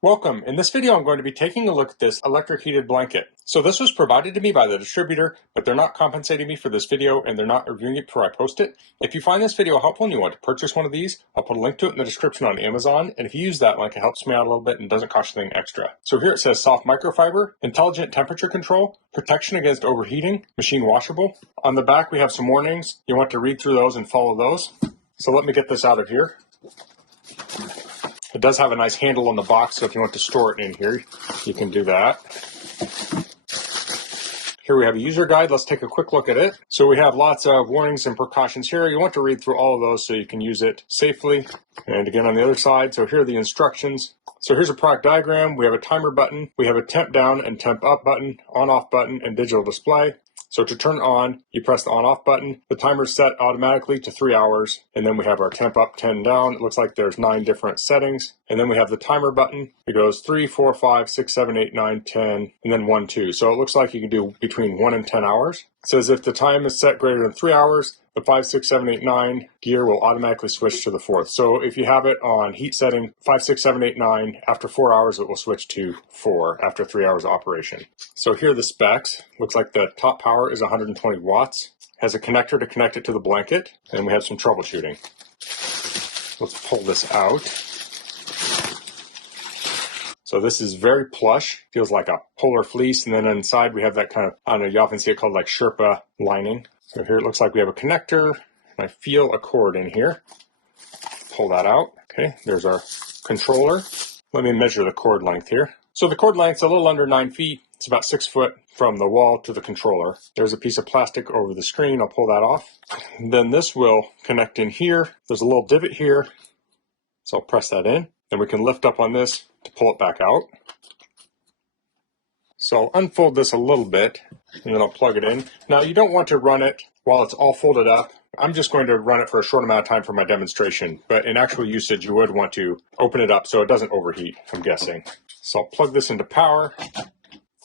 Welcome. In this video, I'm going to be taking a look at this electric heated blanket. So this was provided to me by the distributor, but they're not compensating me for this video and they're not reviewing it before I post it. If you find this video helpful and you want to purchase one of these, I'll put a link to it in the description on Amazon. And if you use that link, it helps me out a little bit and doesn't cost you anything extra. So here it says soft microfiber, intelligent temperature control, protection against overheating, machine washable. On the back, we have some warnings. You want to read through those and follow those. So let me get this out of here. It does have a nice handle on the box, so if you want to store it in here, you can do that. Here we have a user guide. Let's take a quick look at it. So we have lots of warnings and precautions here. You want to read through all of those so you can use it safely. And again, on the other side, so here are the instructions. So here's a product diagram. We have a timer button. We have a temp down and temp up button, on-off button, and digital display. So to turn on, you press the on-off button. The timer is set automatically to 3 hours. And then we have our temp up, 10 down. It looks like there's 9 different settings. And then we have the timer button. It goes 3, 4, 5, 6, 7, 8, 9, 10, and then 1, 2. So it looks like you can do between 1 and 10 hours. It says if the time is set greater than 3 hours, the 5, 6, 7, 8, 9 gear will automatically switch to the 4th. So if you have it on heat setting 5, 6, 7, 8, 9, after 4 hours, it will switch to 4 after 3 hours of operation. So here are the specs. Looks like the top power is 120 watts. Has a connector to connect it to the blanket, and we have some troubleshooting. Let's pull this out. So this is very plush, feels like a polar fleece, and then inside we have that kind of, I don't know, you often see it called like Sherpa lining. So here it looks like we have a connector, and I feel a cord in here. Pull that out. Okay, there's our controller. Let me measure the cord length here. So the cord length's a little under 9 feet. It's about 6 foot from the wall to the controller. There's a piece of plastic over the screen. I'll pull that off. Then this will connect in here. There's a little divot here. So I'll press that in. Then we can lift up on this to pull it back out. So I'll unfold this a little bit and then I'll plug it in. Now you don't want to run it while it's all folded up. I'm just going to run it for a short amount of time for my demonstration, but in actual usage you would want to open it up so it doesn't overheat, I'm guessing. So I'll plug this into power,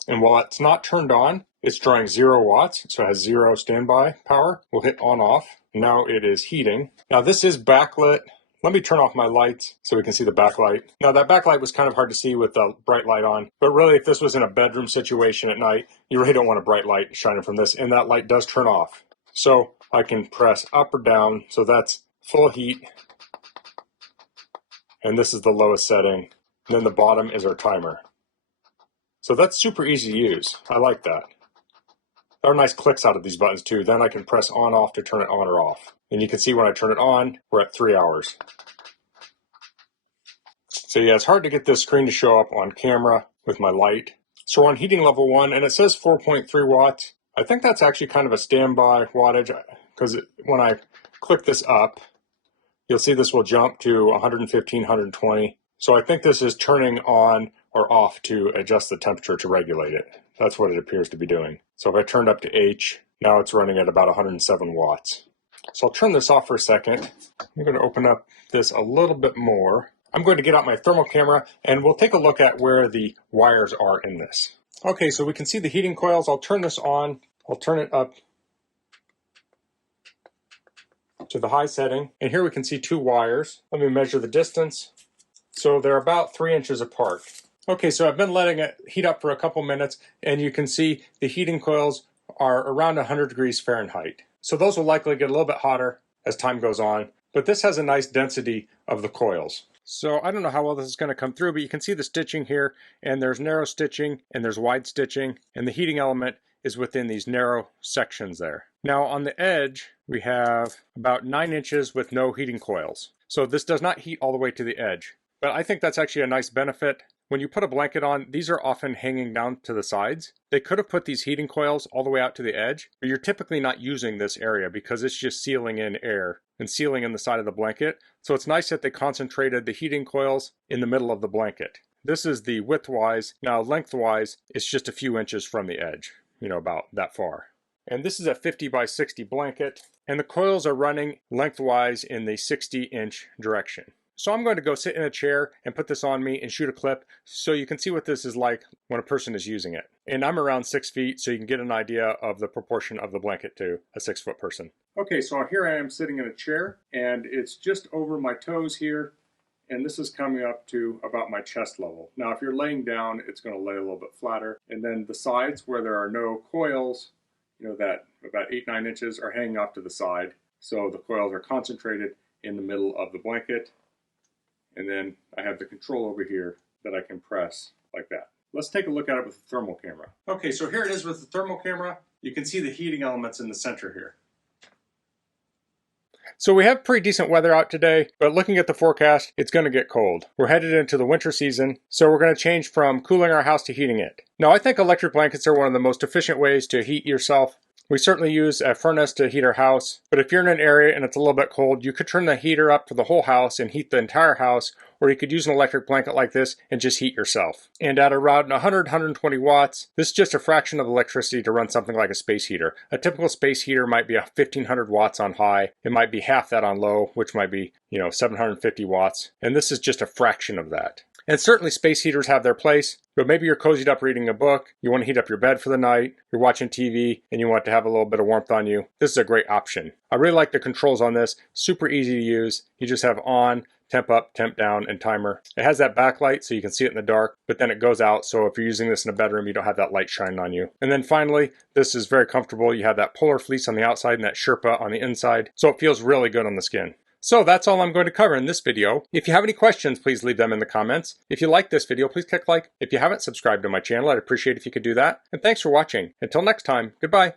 and while it's not turned on, it's drawing 0 watts, so it has 0 standby power. We'll hit on off. Now it is heating. Now this is backlit. Let me turn off my lights so we can see the backlight. Now that backlight was kind of hard to see with the bright light on, but really if this was in a bedroom situation at night, you really don't want a bright light shining from this, and that light does turn off. So I can press up or down, so that's full heat, and this is the lowest setting. And then the bottom is our timer. So that's super easy to use. I like that. There are nice clicks out of these buttons too. Then I can press on off to turn it on or off. And you can see when I turn it on, we're at 3 hours. So yeah, it's hard to get this screen to show up on camera with my light. So we're on heating level 1, and it says 4.3 watts. I think that's actually kind of a standby wattage, because when I click this up, you'll see this will jump to 115, 120. So I think this is turning on or off to adjust the temperature to regulate it. That's what it appears to be doing. So if I turned up to H, now it's running at about 107 watts. So I'll turn this off for a second. I'm going to open up this a little bit more. I'm going to get out my thermal camera and we'll take a look at where the wires are in this. Okay, so we can see the heating coils. I'll turn this on. I'll turn it up to the high setting. And here we can see 2 wires. Let me measure the distance. So they're about 3 inches apart. Okay, so I've been letting it heat up for a couple minutes, and you can see the heating coils are around 100 degrees Fahrenheit. So those will likely get a little bit hotter as time goes on, but this has a nice density of the coils. So I don't know how well this is going to come through, but you can see the stitching here, and there's narrow stitching and there's wide stitching, and the heating element is within these narrow sections there. Now on the edge, we have about 9 inches with no heating coils. So this does not heat all the way to the edge. But I think that's actually a nice benefit. When you put a blanket on, these are often hanging down to the sides. They could have put these heating coils all the way out to the edge, but you're typically not using this area because it's just sealing in air and sealing in the side of the blanket. So it's nice that they concentrated the heating coils in the middle of the blanket. This is the widthwise. Now lengthwise, it's just a few inches from the edge, about that far. And this is a 50 by 60 blanket, and the coils are running lengthwise in the 60-inch direction. So I'm going to go sit in a chair and put this on me and shoot a clip so you can see what this is like when a person is using it. And I'm around 6 feet, so you can get an idea of the proportion of the blanket to a 6-foot person. Okay, so here I am sitting in a chair, and it's just over my toes here. and this is coming up to about my chest level. Now, if you're laying down, it's going to lay a little bit flatter. And then the sides where there are no coils, that about 8-9 inches are hanging off to the side. So the coils are concentrated in the middle of the blanket. And then I have the control over here that I can press like that. Let's take a look at it with the thermal camera. Okay, so here it is with the thermal camera. You can see the heating elements in the center here. So we have pretty decent weather out today, but looking at the forecast, it's going to get cold. We're headed into the winter season, so we're going to change from cooling our house to heating it. Now, I think electric blankets are one of the most efficient ways to heat yourself. We certainly use a furnace to heat our house, but if you're in an area and it's a little bit cold, you could turn the heater up for the whole house and heat the entire house, or you could use an electric blanket like this and just heat yourself. And at around 100-120 watts, this is just a fraction of electricity to run something like a space heater. A typical space heater might be 1500 watts on high. It might be half that on low, which might be, 750 watts. And this is just a fraction of that. And certainly space heaters have their place, but maybe you're cozied up reading a book, you want to heat up your bed for the night, you're watching TV, and you want to have a little bit of warmth on you. This is a great option. I really like the controls on this, super easy to use. You just have on, temp up, temp down, and timer. It has that backlight so you can see it in the dark, but then it goes out, so if you're using this in a bedroom, you don't have that light shining on you. And then finally, this is very comfortable. You have that polar fleece on the outside and that Sherpa on the inside, so it feels really good on the skin. So that's all I'm going to cover in this video. If you have any questions, please leave them in the comments. If you like this video, please click like. If you haven't subscribed to my channel, I'd appreciate if you could do that. And thanks for watching. Until next time, goodbye.